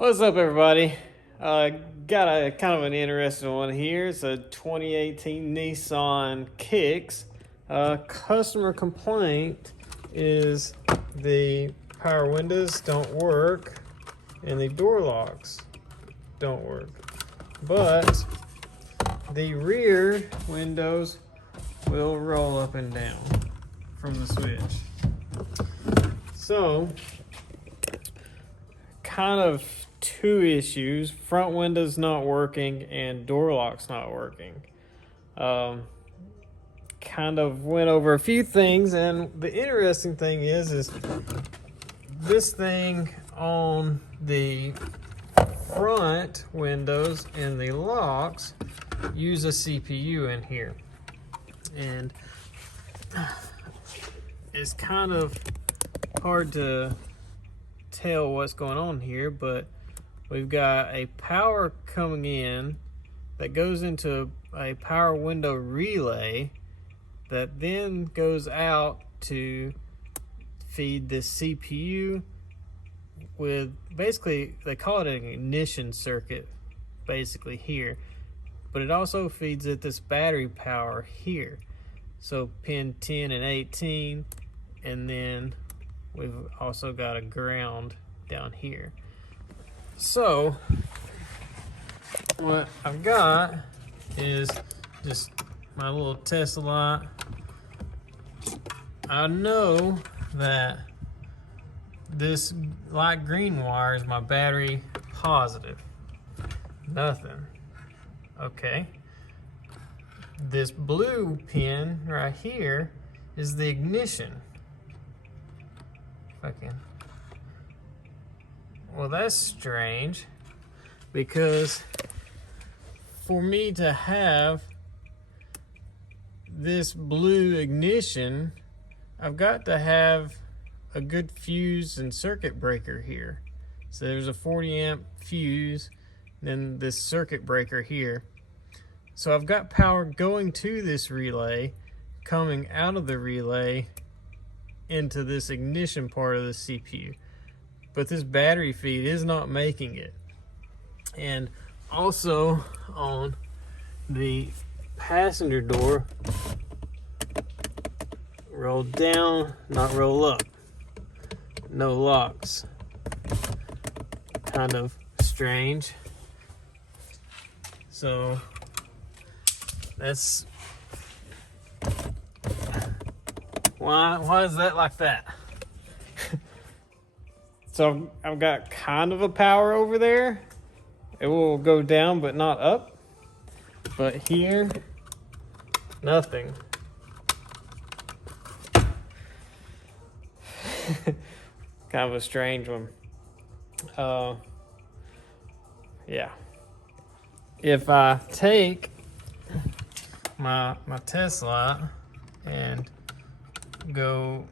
What's up, everybody? Got a kind of an interesting one here. It's a 2018 Nissan Kicks. Customer complaint is the power windows don't work and the door locks don't work, but the rear windows will roll up and down from the switch. So, kind of two issues: front windows not working and door locks not working. Kind of went over a few things, and the interesting thing is this thing on the front windows and the locks use a CPU in here, and it's kind of hard to tell what's going on here, but we've got a power coming in that goes into a power window relay that then goes out to feed this CPU with, basically they call it an ignition circuit basically here, but it also feeds it this battery power here. So pin 10 and 18, and then we've also got a ground down here. So what I've got is just my little test light. I know that this light green wire is my battery positive. Nothing. Okay. This blue pin right here is the ignition. If I can. Well, that's strange, because for me to have this blue ignition, I've got to have a good fuse and circuit breaker here. So there's a 40 amp fuse, then this circuit breaker here. So I've got power going to this relay, coming out of the relay into this ignition part of the CPU. But this battery feed is not making it. And also on the passenger door, roll down, not roll up. No locks. Kind of strange. So that's why is that like that? So I've got kind of a power over there. It will go down but not up. But here, nothing. Kind of a strange one. Yeah. If I take my test light and go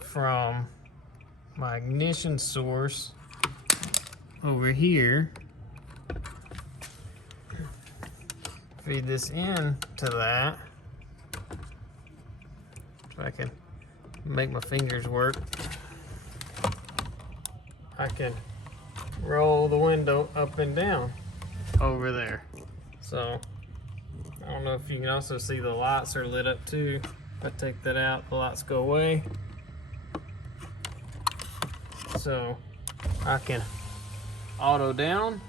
from my ignition source over here, feed this in to that. If I can make my fingers work, I can roll the window up and down over there. So I don't know if you can also see the lights are lit up too. If I take that out, the lights go away. So I can auto down,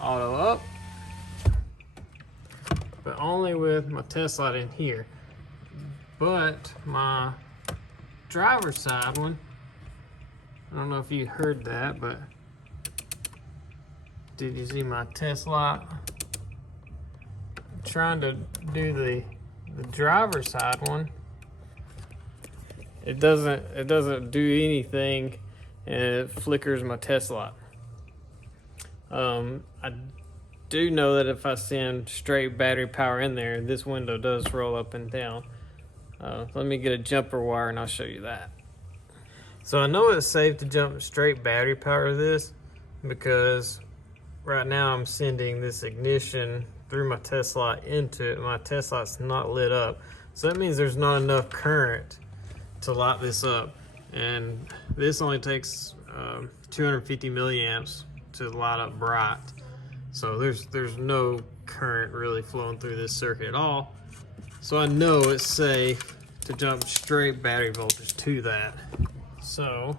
auto up, but only with my test light in here. But my driver's side one, I don't know if you heard that, but did you see my test light? I'm trying to do the driver's side one. It doesn't do anything, and it flickers my test light. I do know that if I send straight battery power in there, this window does roll up and down. Let me get a jumper wire and I'll show you that. So I know it's safe to jump straight battery power to this, because right now I'm sending this ignition through my test light into it. My test light's not lit up, so that means there's not enough current to light this up. and this only takes 250 milliamps to light up bright. So there's no current really flowing through this circuit at all. So I know it's safe to jump straight battery voltage to that. So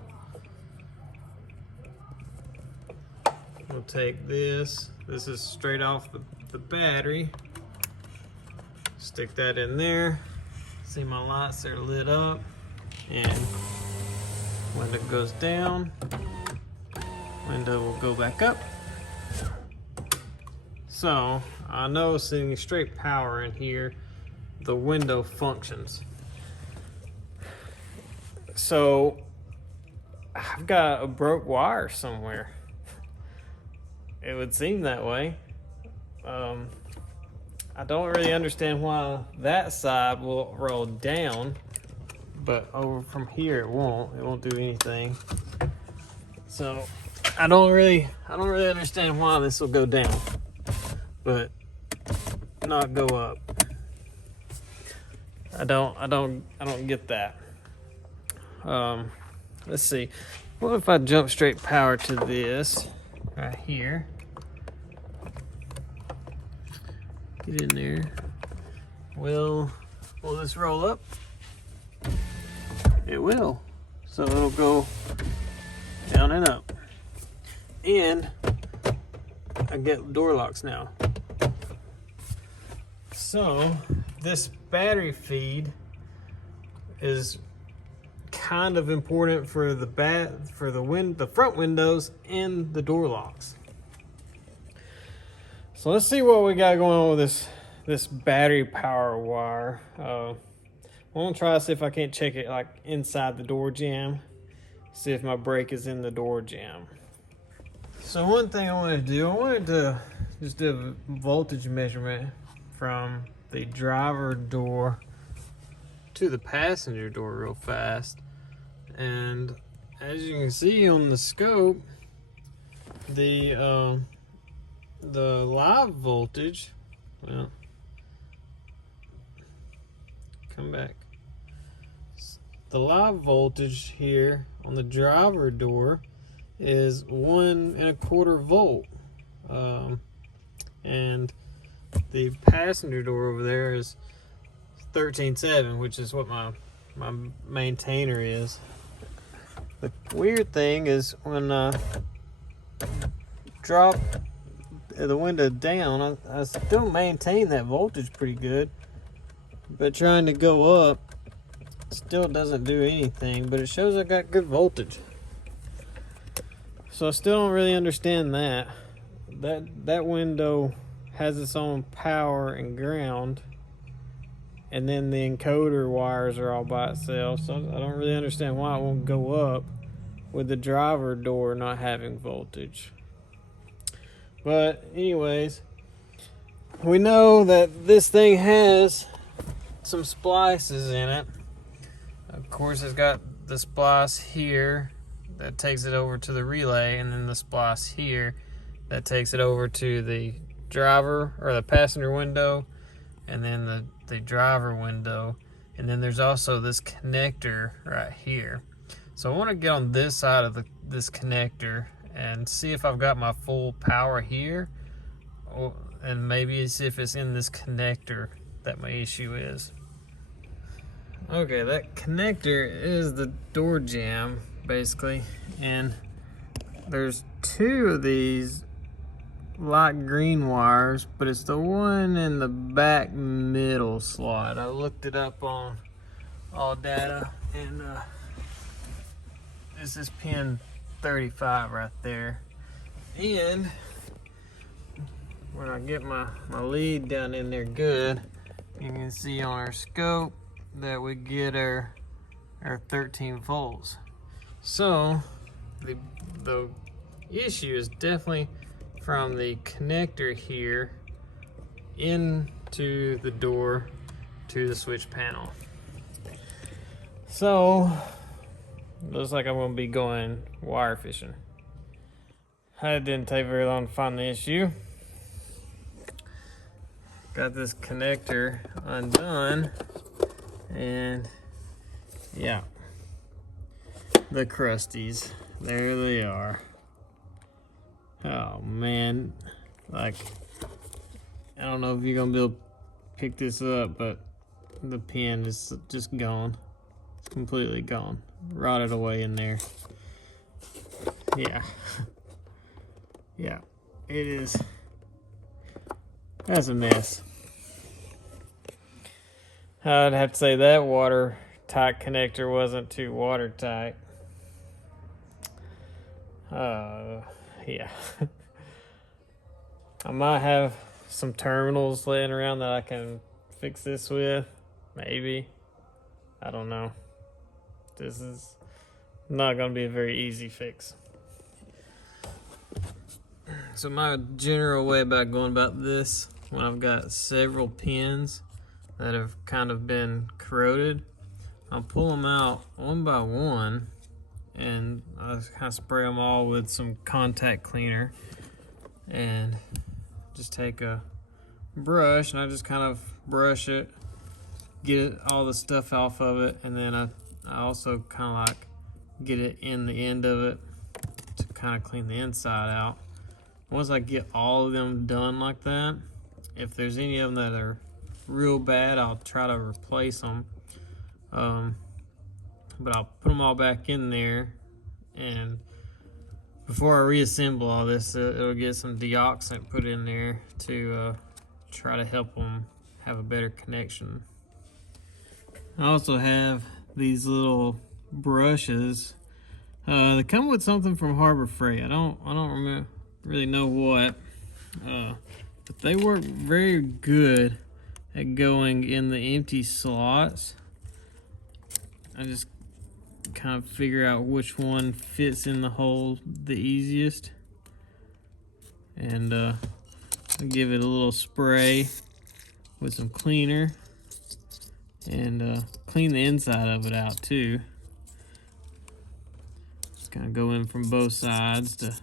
we'll take this. This is straight off the battery. Stick that in there. See my lights are lit up. And window goes down. Window will go back up. So I know sitting straight power in here, the window functions. So I've got a broke wire somewhere. It would seem that way. I don't really understand why that side will roll down, but over from here it won't do anything. So I don't really understand why this will go down, but not go up. I don't get that. Let's see. What if I jump straight power to this right here? Get in there. Will this roll up? It will. So it'll go down and up. And I get door locks now. So this battery feed is kind of important for the front windows and the door locks. So let's see what we got going on with this battery power wire. I'm gonna try to see if I can't check it like inside the door jamb. See if my brake is in the door jamb. So one thing I wanted to just do a voltage measurement from the driver door to the passenger door real fast. And as you can see on the scope, the live voltage, well, come back. The live voltage here on the driver door is 1 1/4 volt, and the passenger door over there is 13.7, which is what my maintainer is. The weird thing is when I drop the window down, I still maintain that voltage pretty good, but trying to go up still doesn't do anything, but it shows I got good voltage. So I still don't really understand that. That window has its own power and ground, and then the encoder wires are all by itself, so I don't really understand why it won't go up with the driver door not having voltage. But anyways, we know that this thing has some splices in it. Of course, it's got the splice here that takes it over to the relay, and then the splice here that takes it over to the driver or the passenger window, and then the driver window, and then there's also this connector right here. So I want to get on this side of this connector and see if I've got my full power here, and maybe see if it's in this connector that my issue is. Okay, that connector is the door jamb basically, and there's 2 of these light green wires, but it's the one in the back middle slot. I looked it up on all data, and this is pin 35 right there. And when I get my lead down in there good, you can see on our scope that we get our 13 volts. So the issue is definitely from the connector here into the door to the switch panel. So looks like I'm gonna be going wire fishing. It didn't take very long to find the issue. Got this connector undone, and yeah, the crusties. There they are. Oh man, like, I don't know if you're gonna be able to pick this up, but the pin is just gone. It's completely gone. Rotted away in there. Yeah. Yeah, it is. That's a mess. I'd have to say that watertight connector wasn't too watertight. Yeah. I might have some terminals laying around that I can fix this with. Maybe. I don't know. This is not going to be a very easy fix. So my general way about going about this, when I've got several pins that have kind of been corroded, I'll pull them out one by one and I'll kind of spray them all with some contact cleaner and just take a brush and I just kind of brush it, get all the stuff off of it, and then I also kind of like get it in the end of it to kind of clean the inside out. Once I get all of them done like that, if there's any of them that are real bad, I'll try to replace them. But I'll put them all back in there, and before I reassemble all this, it'll get some deoxant put in there to try to help them have a better connection. I also have these little brushes. They come with something from Harbor Freight. I don't really know what, but they work very good at going in the empty slots. I just kind of figure out which one fits in the hole the easiest, and I'll give it a little spray with some cleaner and clean the inside of it out too. Just kind of go in from both sides to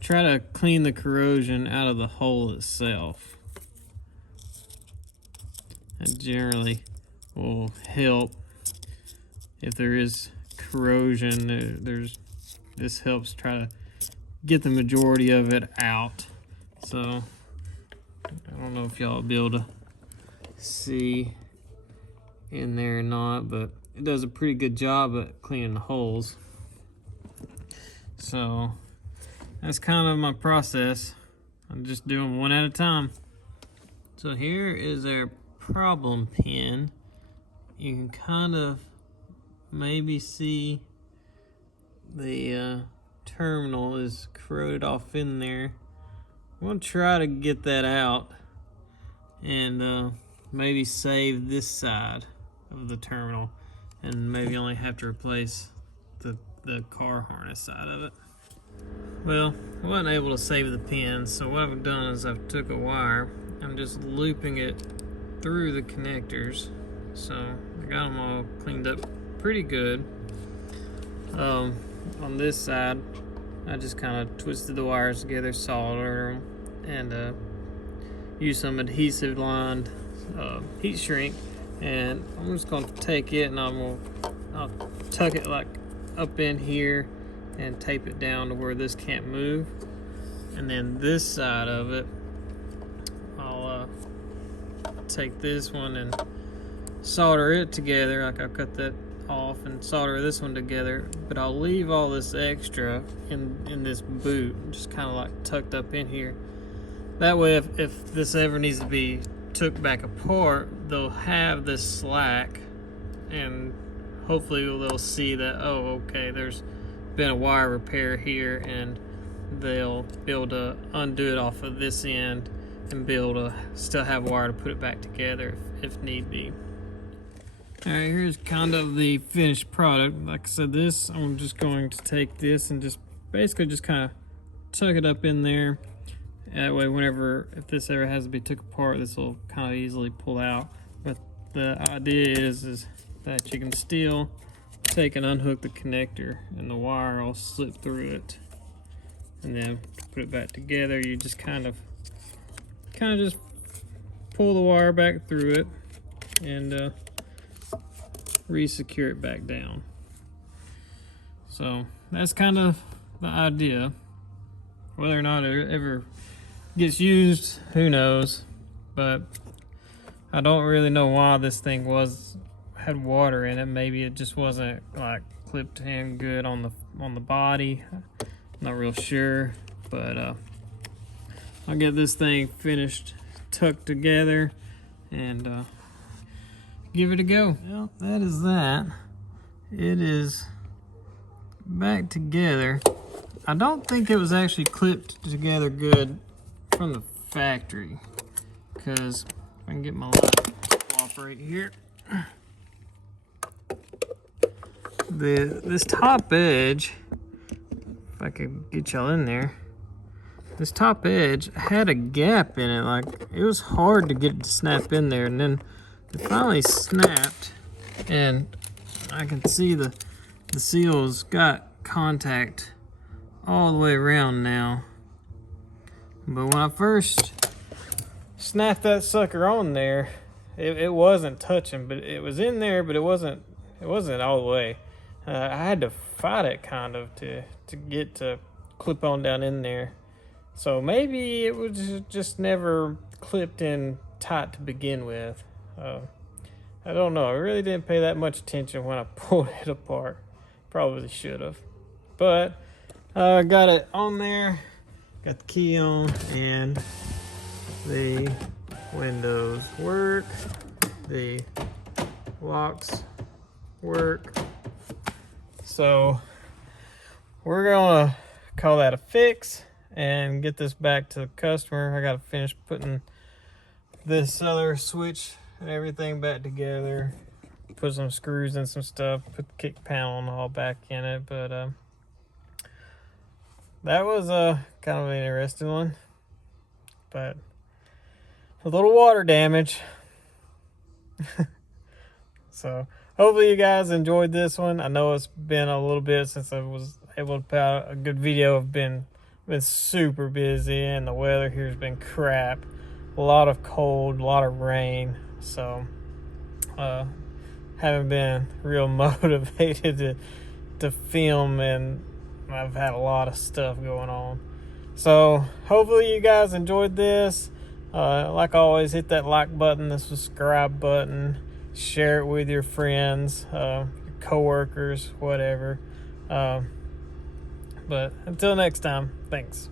try to clean the corrosion out of the hole itself. That generally will help. If there is corrosion, this helps try to get the majority of it out. So I don't know if y'all will be able to see in there or not, but it does a pretty good job at cleaning the holes. So that's kind of my process. I'm just doing one at a time. So here is our problem pin. You can kind of maybe see the terminal is corroded off in there. I'm gonna try to get that out and maybe save this side of the terminal and maybe only have to replace the car harness side of it. Well, I wasn't able to save the pins, so what I've done is I've took a wire, I'm just looping it through the connectors. So I got them all cleaned up pretty good. On this side, I just kind of twisted the wires together, soldered them, and used some adhesive lined heat shrink. And I'm just gonna take it and I'll tuck it like up in here and tape it down to where this can't move. And then this side of it, I'll take this one and solder it together. Like I'll cut that off and solder this one together, but I'll leave all this extra in this boot, just kind of like tucked up in here. That way, if this ever needs to be took back apart, they'll have this slack, and hopefully they'll see that, oh, okay, there's been a wire repair here, and they'll be able to undo it off of this end and be able to still have wire to put it back together if need be. Alright, here's kind of the finished product. Like I said, this, I'm just going to take this and just basically just kind of tuck it up in there. That way, if this ever has to be took apart, this will kind of easily pull out. But the idea is that you can still take and unhook the connector, and the wire will slip through it. And then to put it back together, you just kind of just pull the wire back through it and re-secure it back down. So that's kind of the idea. Whether or not it ever gets used, who knows. But I don't really know why this thing had water in it. Maybe it just wasn't like clipped in good on the body. Not real sure, but I'll get this thing finished, tucked together, and give it a go. Well, that is that. It is back together. I don't think it was actually clipped together good from the factory, because if I can get my light to cooperate here, this top edge, if I could get y'all in there, this top edge had a gap in it. Like, it was hard to get it to snap in there, and then it finally snapped, and I can see the seal's got contact all the way around now. But when I first snapped that sucker on there, it wasn't touching, but it was in there, but it wasn't all the way. I had to fight it kind of to get to clip on down in there. So maybe it was just never clipped in tight to begin with. I don't know. I really didn't pay that much attention when I pulled it apart. Probably should have. But I got it on there. Got the key on, and the windows work. The locks work. So we're gonna call that a fix and get this back to the customer. I gotta finish putting this other switch and everything back together, put some screws and some stuff, put the kick panel and all back in it. But that was kind of an interesting one, but a little water damage. So hopefully you guys enjoyed this one. I know it's been a little bit since I was able to put out a good video. I've been super busy, and the weather here has been crap. A lot of cold, a lot of rain. So haven't been real motivated to film, and I've had a lot of stuff going on. So hopefully you guys enjoyed this. Like always, hit that like button, the subscribe button, share it with your friends, your coworkers, whatever. But until next time, thanks.